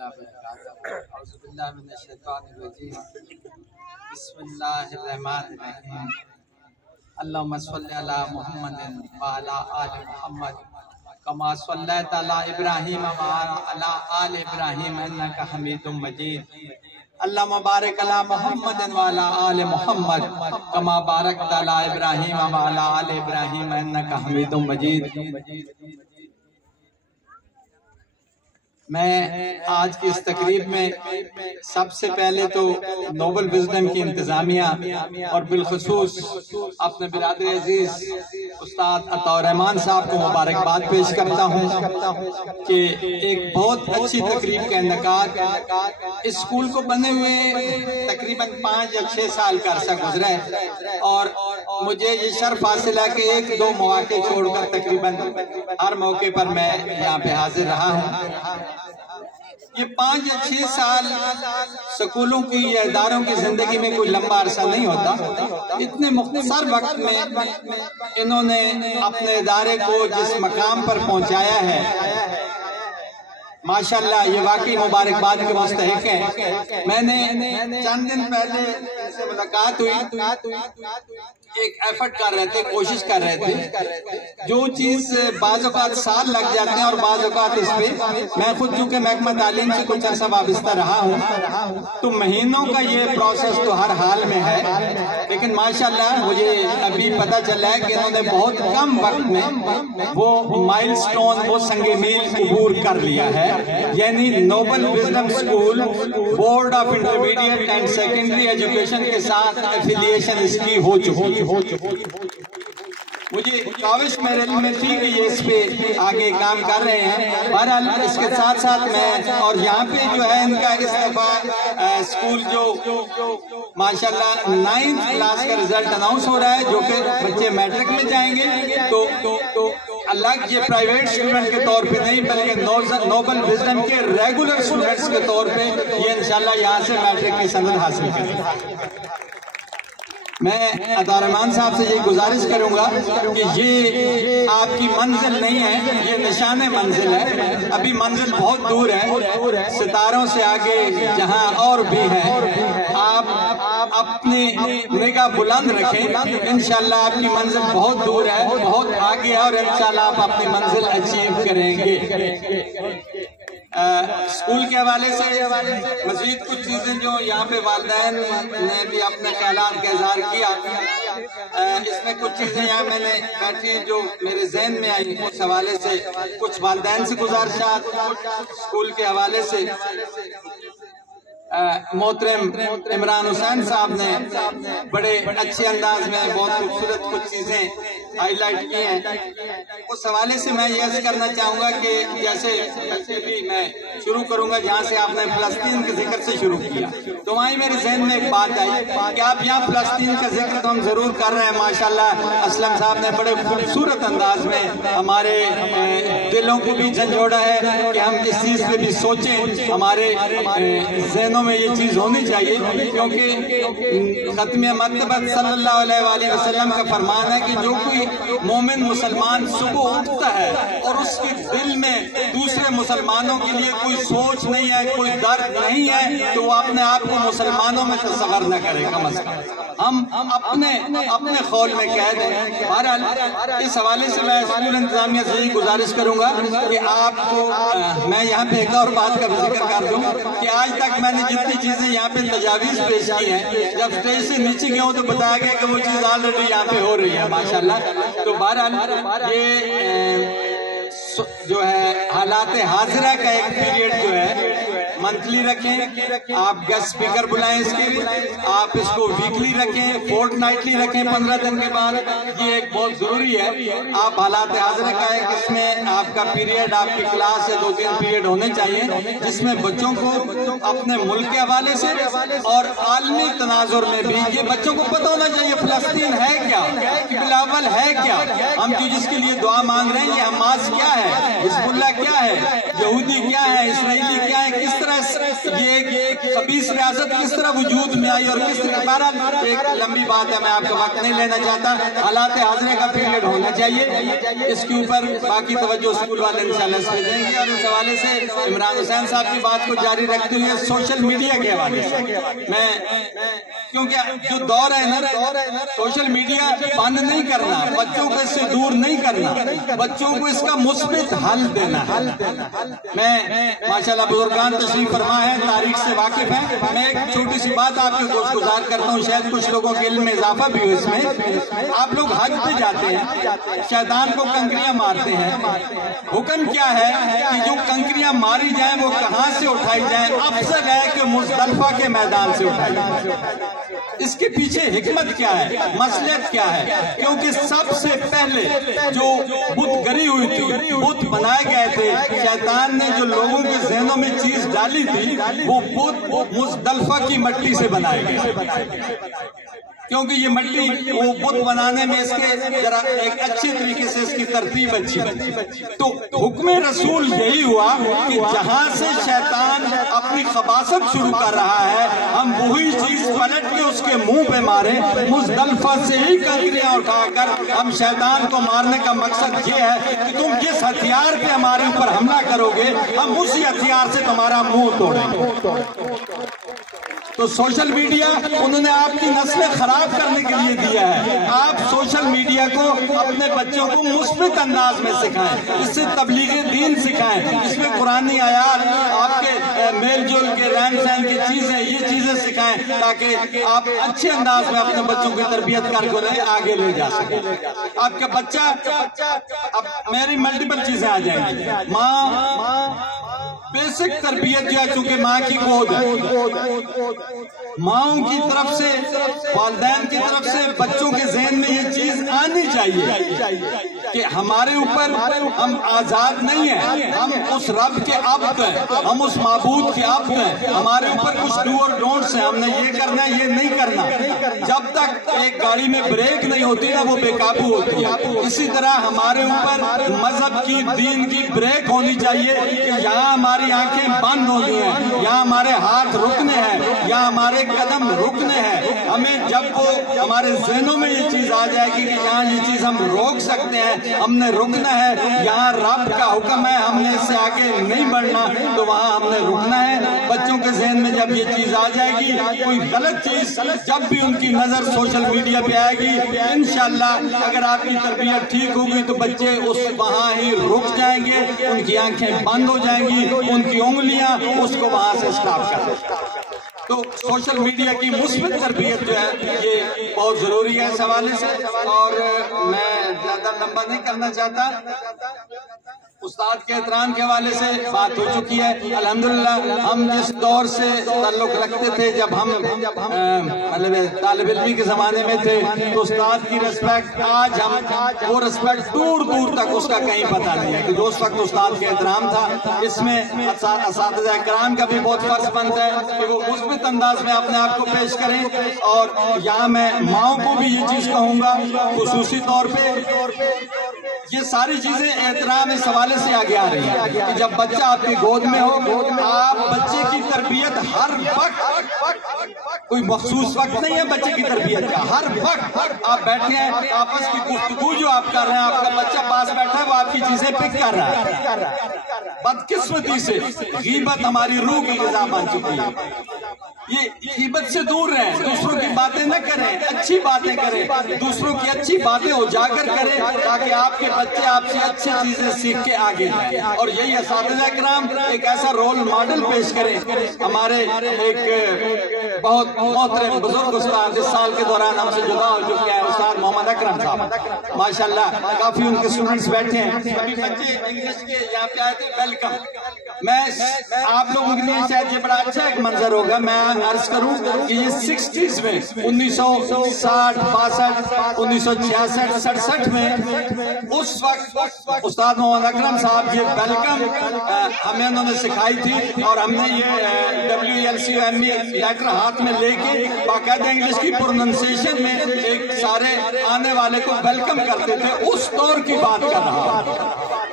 اعوذ باللہ من الشیطان الرجیم بسم اللہ الرحمن الرحیم اللہم صلی علی محمد وعلی آل محمد کما صلیت علی ابراہیم وعلی آل ابراہیم انک حمید مجید اللہم بارک علی محمد وعلی آل محمد کما بارکت علی ابراہیم وعلی آل ابراہیم انک حمید مجید۔ میں آج کی اس تقریب میں سب سے پہلے تو نوبل وزڈم کی انتظامیہ اور بالخصوص اپنے برادر عزیز استاد عطا الرحمن صاحب کو مبارکباد پیش کرتا ہوں کہ ایک بہت اچھی تقریب کا انعقاد اس اسکول کو بنے ہوئے تقریباً 5 یا 6 سال کا عرصہ گزرا ہے، اور مجھے یہ شرف حاصل ہے کہ 1-2 مواقع چھوڑ کر تقریباً ہر موقع پر میں یہاں پہ حاضر رہا ہوں۔ یہ 5 یا 6 سال سکولوں کی یا اداروں کی زندگی میں کوئی لمبا عرصہ نہیں ہوتا، اتنے مختصر وقت میں انہوں نے اپنے ادارے کو جس مقام پر پہنچایا ہے، ماشاءاللہ یہ واقعی مبارکباد کے مستحق ہیں۔ میں نے چند دن پہلے ان سے ملاقات ہوئی، ایک ایفرٹ کر رہے تھے، کوشش کر رہے تھے، جو چیز بعض اوقات سال لگ جاتے ہیں اور بعض اوقات اس پہ میں خود چونکہ محکمہ تعلیم سے کچھ عرصہ وابستہ رہا ہوں تو مہینوں کا یہ پروسیس تو ہر حال میں ہے، لیکن ماشاءاللہ مجھے ابھی پتہ چلا ہے کہ انہوں نے بہت کم وقت میں وہ مائل سٹون، وہ سنگ میل عبور کر لیا ہے، یعنی Nobel wisdom school board of intermediate and secondary education کے ساتھ ایفیلیشن اس کی ہو چکی۔ مجھے کاوش میرے علم میں تھی کہ یہ اس پہ آگے کام کر رہے ہیں۔ بہرحال اس کے ساتھ ساتھ میں اور یہاں پہ جو ہے ان کا اس دفعہ اسکول جو ماشاءاللہ 9th کلاس کا رزلٹ اناؤنس ہو رہا ہے، جو کہ بچے میٹرک میں جائیں گے، تو اللہ یہ پرائیویٹ اسٹوڈنٹ کے طور پہ نہیں بلکہ نوبل وزڈم کے ریگولر اسٹوڈنٹس کے طور پہ یہ انشاءاللہ یہاں سے میٹرک کی سند حاصل کریں۔ میں عطا الرحمن صاحب سے یہ گزارش کروں گا کہ یہ آپ کی منزل نہیں ہے، یہ نشان منزل ہے، ابھی منزل بہت دور ہے، ستاروں سے آگے جہاں اور بھی ہیں۔ آپ اپنی نگاہ بلند رکھیں، انشاءاللہ آپ کی منزل بہت دور ہے، بہت آگے ہے، اور انشاءاللہ آپ اپنی منزل اچیو کریں گے۔ اسکول کے حوالے سے مزید کچھ چیزیں جو یہاں پہ والدین نے بھی اپنے خیالات کا اظہار کیا، اس میں کچھ چیزیں یہاں میں نے بیٹھی جو میرے ذہن میں آئی، اس حوالے سے کچھ والدین سے گزارشات اسکول کے حوالے سے۔ محترم عمران حسین صاحب نے بڑے اچھے انداز میں بہت خوبصورت کچھ چیزیں ہائی لائٹ کی ہیں، اس حوالے سے میں یہ عرض کرنا چاہوں گا کہ جیسے بھی میں شروع کروں گا جہاں سے آپ نے فلسطین کے ذکر سے شروع کیا، تو وہیں میرے ذہن میں ایک بات آئی کہ آپ یہاں فلسطین کا ذکر تو ہم ضرور کر رہے ہیں، ماشاءاللہ اسلم صاحب نے بڑے خوبصورت انداز میں ہمارے دلوں کو بھی جھنجھوڑا ہے کہ ہم اس چیز پہ بھی سوچیں، ہمارے ذہنوں میں یہ چیز ہونی چاہیے، کیونکہ ختم مکتبت صلی اللہ علیہ وآلہ وسلم کا فرمان ہے کہ جو کوئی مومن مسلمان صبح اٹھتا ہے اور اس کے دل میں دوسرے مسلمانوں کے لیے کوئی سوچ نہیں ہے، کوئی درد نہیں ہے، تو وہ اپنے آپ کو مسلمانوں میں تصور نہ کرے، کم از کم ہم اپنے خول میں کہہ دیں۔ بہرحال اس حوالے سے میں اسکول انتظامیہ سے یہ گزارش کروں گا کہ آپ کو میں یہاں پہ ایک اور بات کا ذکر کر دوں کہ آج تک میں نے جتنی چیزیں یہاں پہ تجاویز پیش کی ہیں، جب اسٹیج سے نیچے گئے ہوں تو بتایا گیا کہ وہ چیز آلریڈی یہاں پہ ہو رہی ہے ماشاءاللہ۔ تو بہرحال یہ جو ہے حالات حاضرہ کا ایک پیریڈ جو ہے منتھلی رکھیں، آپ گیسٹ اسپیکر بلائیں، اس کے آپ اس کو ویکلی رکھیں، فورٹ نائٹلی رکھیں 15 دن کے بعد، یہ ایک بہت ضروری ہے۔ آپ حالات حاضرہ کا ایک اس میں آپ کا پیریڈ، آپ کی کلاس سے 2-3 پیریڈ ہونے چاہیے جس میں بچوں کو اپنے ملک کے حوالے سے اور عالمی تناظر میں بھی یہ بچوں کو پتہ ہونا چاہیے فلسطین ہے کیا، بلاول ہے کیا، ہم جو جس کے لیے دعا مانگ رہے ہیں، یہ حماس کیا ہے، حزب اللہ کیا ہے، یہودی کیا ہے، اسرائیلی کیا ہے، کس طرح یہ ایک خبیث ریاست کس طرح وجود میں آئی اور کس طرح. بہرحال ایک لمبی بات ہے, میں آپ کا وقت نہیں لینا چاہتا. حالات حاضرہ کا پیریڈ ہونا چاہیے, اس کے اوپر باقی توجہ اسکول والے انشاءاللہ اس میں دیں گے. اور اس حوالے سے عمران حسین صاحب کی بات کو جاری رکھتے ہوئے سوشل میڈیا کے حوالے سے میں, کیونکہ جو دور ہے نا, سوشل میڈیا بند نہیں کرنا, بچوں کو اس سے دور نہیں کرنا, بچوں کو اس کا مثبت حل دینا ہے. میں ماشاءاللہ بزرگان تشریف فرما ہے, تاریخ سے واقف ہیں. میں ایک چھوٹی سی بات آپ کے گوش گزار کرتا ہوں, شاید کچھ لوگوں کے علم میں اضافہ بھی ہو اس میں. آپ لوگ حج پہ جاتے ہیں, شیطان کو کنکریاں مارتے ہیں. حکم کیا ہے کہ جو کنکریاں ماری جائیں وہ کہاں سے اٹھائی جائیں؟ افضل ہے کہ مزدلفہ کے میدان سے اٹھائی جائیں. اس کے پیچھے حکمت کیا ہے, مصلحت کیا ہے؟ کیونکہ سب سے پہلے جو بت گری ہوئی تھی, بت بنائے گئے تھے, شیطان نے جو لوگوں کے ذہنوں میں چیز ڈالی تھی وہ بت مزدلفہ کی مٹی سے بنائے گئے. کیونکہ یہ مٹی وہ بت بنانے میں اس کے ذرا ایک اچھے طریقے سے اس کی ترتیب اچھی بنی. تو حکم رسول یہی ہوا کہ جہاں سے شیطان اپنی خباثت شروع کر رہا ہے, ہم وہی چیز پلٹ کے اس کے منہ پہ مارے. مزدلفہ سے ہی کنکریاں اٹھا کر ہم شیطان کو مارنے کا مقصد یہ ہے کہ تم جس ہتھیار پہ ہمارے اوپر حملہ کرو گے ہم اسی ہتھیار سے تمہارا منہ توڑیں گے. تو سوشل میڈیا انہوں نے آپ کی نسلیں خراب کرنے کے لیے دیا ہے. آپ سوشل میڈیا کو اپنے بچوں کو مثبت انداز میں سکھائیں, اس سے تبلیغ دین سکھائیں, اس میں قرآنی آیات, آپ کے میل جول کے رہن سہن کی چیزیں, یہ چیزیں سکھائیں تاکہ آپ اچھے انداز میں اپنے بچوں کی تربیت کر کے آگے لے جا سکیں. آپ کا بچہ, اب میری ملٹیپل چیزیں آ جائیں گی. ماں بیسک تربیت جو ہے, چونکہ ماں کی گود ہے, ماؤں کی طرف سے, والدین کی طرف سے بچوں کے ذہن میں یہ چیز آنی چاہیے کہ ہمارے اوپر ہم آزاد نہیں ہیں, ہم اس رب کے عبد ہیں, ہم اس معبود کے عبد ہیں. ہمارے اوپر کچھ ڈو اور ڈونٹس ہیں, ہم نے یہ کرنا ہے, یہ نہیں کرنا. جب تک ایک گاڑی میں بریک نہیں ہوتی نا وہ بے قابو ہوتی ہے. اسی طرح ہمارے اوپر مذہب کی, دین کی بریک ہونی چاہیے کہ یہاں ہماری آنکھیں بند ہونی ہیں, یہاں ہمارے ہاتھ رکنے ہیں, یہاں ہمارے قدم رکنے ہیں. ہمیں جب وہ ہمارے ذہنوں میں یہ چیز آ جائے گی کہ یہاں یہ چیز ہم روک سکتے ہیں, ہم نے رکنا ہے, یہاں رب کا حکم ہے, ہم نے اس سے آگے نہیں بڑھنا, تو وہاں ہم نے رکنا ہے. بچوں کے ذہن میں جب یہ چیز آ جائے گی, کوئی غلط چیز جب بھی ان کی نظر سوشل میڈیا پہ آئے گی, انشاءاللہ اگر آپ کی تربیت ٹھیک ہوگی تو بچے اس وہاں ہی رک جائیں گے, ان کی آنکھیں بند ہو جائیں گی, ان کی انگلیاں اس کو وہاں سے سٹاپ کر دیں. تو سوشل میڈیا کی مثبت تربیت جو ہے یہ بہت ضروری ہے اس حوالے سے. اور میں زیادہ لمبا نہیں کرنا چاہتا, استاد کے احترام کے حوالے سے بات ہو چکی ہے. الحمدللہ ہم جس دور سے تعلق رکھتے تھے, جب ہم مطلب طالب علمی کے زمانے میں تھے, تو استاد کی رسپیکٹ آج ہم وہ رسپیکٹ دور دور تک اس کا کہیں پتہ نہیں ہے کہ جو اس وقت استاد کے احترام تھا. اس میں اساتذہ کرام کا بھی بہت فرض بنتا ہے کہ وہ مثبت انداز میں اپنے آپ کو پیش کریں. اور یہاں میں ماؤں کو بھی یہ چیز کہوں گا خصوصی طور پہ, یہ ساری چیزیں احترام اس حوالے سے آگے آ رہی ہے کہ جب بچہ آپ کی گود میں ہو, آپ بچے کی تربیت ہر وقت, کوئی مخصوص وقت نہیں ہے بچے کی تربیت کا, ہر وقت آپ بیٹھے ہیں, آپس کی گفتگو جو آپ کر رہے ہیں, آپ کا بچہ پاس بیٹھا ہے, وہ آپ کی چیزیں پک کر رہا ہے. بدقسمتی سے غیبت ہماری روح کی غذا بن چکی ہے. یہ غیبت سے دور رہیں, دوسروں کی باتیں نہ کریں, اچھی باتیں کریں, دوسروں کی اچھی باتیں اجاگر کریں تاکہ آپ کے بچے آپ سے اچھی چیزیں سیکھ کے آگے جائیں. اور یہی اساتذہ کرام ایک ایسا رول ماڈل پیش کریں. ہمارے ایک بہت محترم بزرگ استاد اس سال کے دوران ہم سے جدا ہو چکے ہیں, استاد محمد اکرم صاحب, ماشاءاللہ کافی ان کے اسٹوڈنٹس بیٹھے ہیں. ابھی بچے انگلش کے یہاں پہ آئے تھے, ویلکم. میں آپ لوگوں کے لیے شاید یہ بڑا اچھا ایک منظر ہوگا, میں عرض کروں کہ یہ 60s میں 1960, 62, 1966, 67 میں اس وقت استاد محمد اکرم صاحب یہ ویلکم ہمیں انہوں نے سکھائی تھی. اور ہم نے یہ WLCOME لیٹر ہاتھ میں لے کے باقاعدہ انگلش کی پروننسیشن میں ایک سارے آنے والے کو ویلکم کرتے تھے. اس دور کی بات کر رہا ہوں.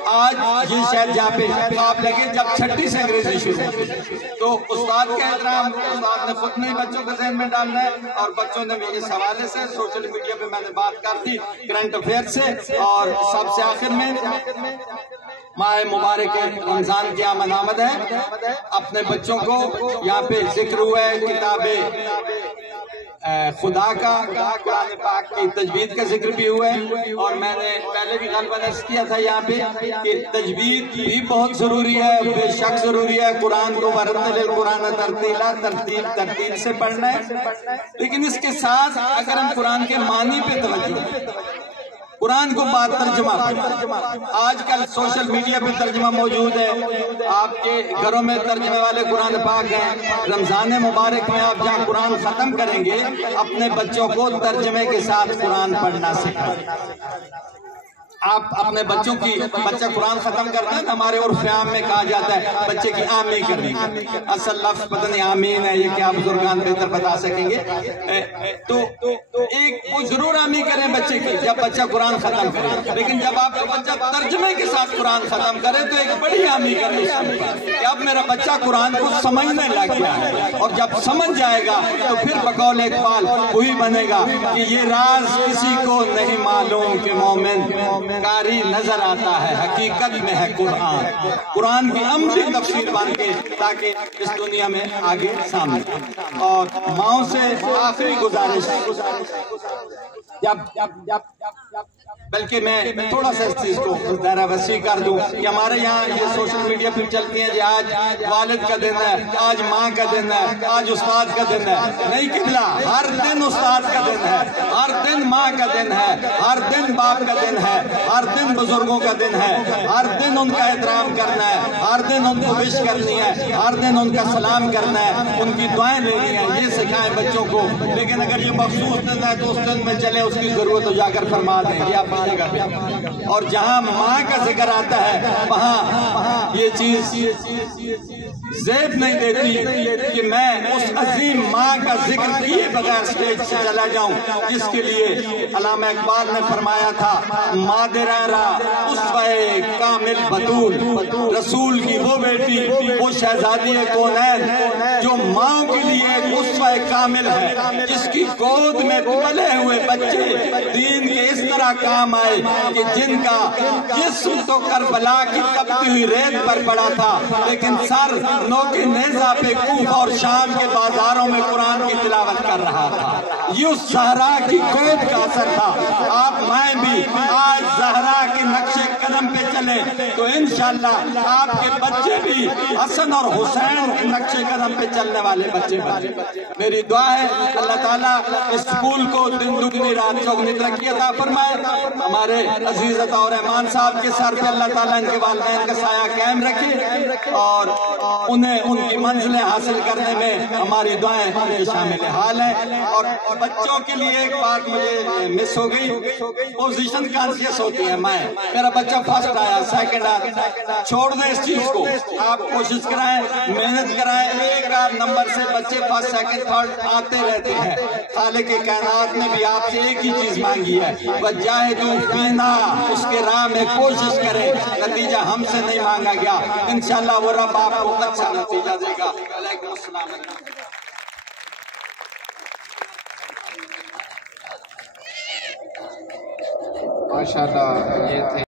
آج یہ شاید جہاں پہ خواب لگے جب چھٹی سے انگریزی شروع ہوئی تو استاد کا احترام استاد نے خود نہیں بچوں کے ذہن میں ڈالنا ہے، اور بچوں نے بھی اس حوالے سے سوشل میڈیا پہ میں نے بات کر دی کرنٹ افیئر سے، اور سب سے آخر میں ماہ مبارک رمضان کی آمد ہے، اپنے بچوں کو یہاں پہ ذکر ہوا ہے کتاب خدا کا، قرآن پاک کی تجوید کا ذکر بھی ہوا ہے، اور میں نے پہلے بھی غالباً عرض کیا تھا یہاں پہ کہ تجوید بھی بہت ضروری ہے، بے شک ضروری ہے۔ قرآن کو ورتل القرآن ترتیلا، ترتیل سے پڑھنا ہے، لیکن اس کے ساتھ اگر ہم قرآن کے معنی پہ توجہ، قرآن کو بات ترجمہ، آج کل سوشل میڈیا پہ ترجمہ موجود ہے، آپ کے گھروں میں ترجمے والے قرآن پاک ہیں، رمضان مبارک میں آپ جہاں قرآن ختم کریں گے اپنے بچوں کو ترجمے کے ساتھ قرآن پڑھنا سکھائیں۔ آپ اپنے بچوں کی، بچہ قرآن ختم کرتا ہے، ہمارے عرف عام میں کہا جاتا ہے بچے کی آمین کرنی، اصل لفظ پتہ نہیں آمین ہے، یہ کیا بزرگان بہتر بتا سکیں گے، تو ایک وہ ضرور آمین کریں بچے کی جب بچہ قرآن ختم کرے، لیکن جب آپ کا بچہ ترجمے کے ساتھ قرآن ختم کرے تو ایک بڑی آمین کرنی کہ اب میرا بچہ قرآن کو سمجھنے لگ گیا ہے، اور جب سمجھ جائے گا تو پھر بقول اقبال وہی بنے گا کہ یہ راز کسی کو نہیں معلوم کہ مومن کاری نظر آتا ہے، حقیقت میں ہے قرآن، قرآن کی عملی تفسیر بن کے تاکہ اس دنیا میں آگے سامنے۔ اور ماؤں سے آخری گزارش، بلکہ میں تھوڑا سا اس چیز کو دائرہ وسیع کر دوں کہ ہمارے یہاں یہ سوشل میڈیا پہ چلتی ہیں کہ آج والد کا دن ہے، آج ماں کا دن ہے، آج استاد کا دن ہے، نہیں قبلہ، ہر دن استاد کا دن ہے، ہر دن ماں کا دن ہے، ہر دن باپ کا دن ہے، ہر دن بزرگوں کا دن ہے، ہر دن ان کا احترام کرنا ہے، ہر دن ان کو وش کرنی ہے، ہر دن ان کا سلام کرنا ہے، ان کی دعائیں لینی ہیں، یہ سکھائیں بچوں کو۔ لیکن اگر یہ مخصوص دن ہے تو اس دن میں چلے، اس کی ضرورت ہو جا کر فرما دیں یہ اپنی جگہ پہ، اور جہاں ماں کا ذکر آتا ہے وہاں یہ چیز زیب نہیں دیتی کہ میں اس عظیم ماں کا ذکر کیے بغیر سٹیج سے چلا جاؤں، جس کے لیے علامہ اقبال نے فرمایا تھا مادرارا اسوہ کامل بطول، رسول کی وہ بیٹی، وہ شہزادی کونین جو ماں کے لیے ایک اسوہ کامل ہے، جس کی گود میں پلے ہوئے بچے دین کے اس طرح کام آئے کہ جن کا جسم تو کربلا کی تپتی ہوئی ریت پر پڑا تھا، لیکن سر نوکے نیزہ پہ کوفہ اور شام کے بازاروں میں قرآن کی تلاوت کر رہا تھا۔ یہ اس زہرا کی گود کا اثر تھا۔ آپ میں بھی آج زہرا کے نقش قدم پہ چلیں تو انشاءاللہ آپ کے بچے بھی حسن اور حسین کے نقش قدم پہ چلنے والے بچے بنے۔ میری دعا ہے اللہ تعالیٰ اس اسکول کو دن دگنی رات چوگنی ترقی عطا فرمائے، ہمارے عزیز عطا رحمان صاحب کے سر پہ اللہ تعالیٰ ان کے والدین کا سایہ قائم رکھے، اور انہیں ان کی منزلیں حاصل کرنے میں ہماری دعائیں شامل حال ہیں۔ اور بچوں کے لیے ایک بات مجھے مس ہو گئی، پوزیشن کانسیس ہوتی ہے، میرا بچہ فرسٹ آیا، سیکنڈ آیا، چھوڑ دیں اس چیز کو، آپ کوشش کرائیں، محنت کرائیں، ایک آدھ نمبر سے بچے فرسٹ سیکنڈ تھرڈ آتے رہتے ہیں۔ خالق کائنات نے بھی آپ سے ایک ہی چیز مانگی ہے، وَجَاهِدُوا فِينَا، اس کے راہ میں کوشش کریں، نتیجہ ہم سے نہیں مانگا گیا، انشاءاللہ وہ رب آپ کو اچھا نتیجہ دے گا۔ علیکم السلام۔ ماشاءاللہ یہ تھے